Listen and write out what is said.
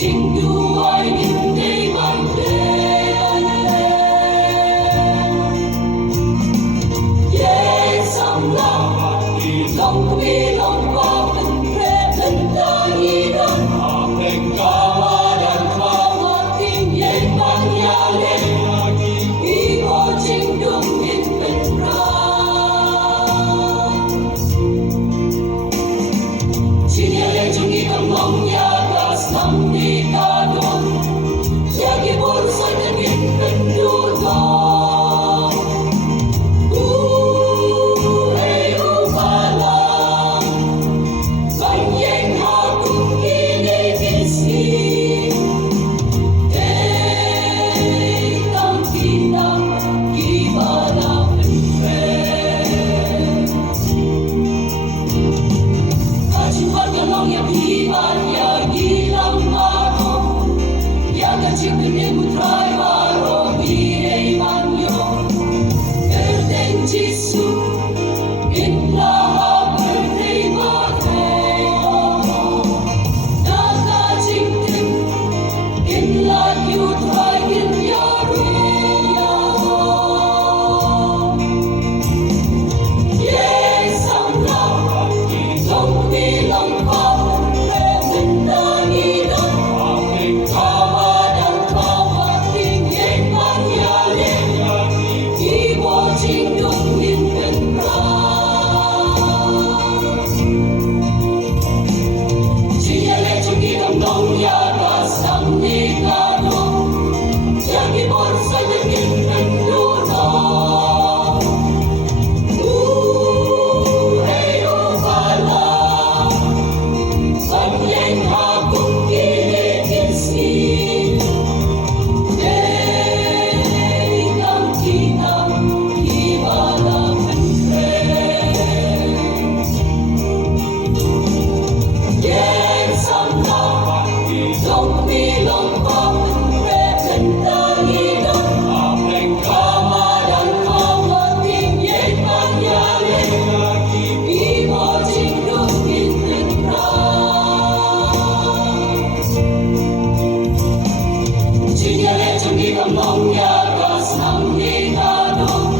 情如爱人的万年，夜上浪，浪比浪花奔奔大一人，kawa dan kawa tim yen man yale, ibo jing dung in ben ra. 今夜连中一个梦呀。Nam ni ka don, yagi bol sa naging pendudo. Hey upala, banyeng hakong kinigisi. Hey kang kinang kibala pentre. Kajuan galong ya piban ya Chicken mutrai baro birei manyo Erden jisu Inla birei mateo Naka jingtim Inla yutrai in yariya Yes, I'm not Long nilang Mong ya kas nang ni ka do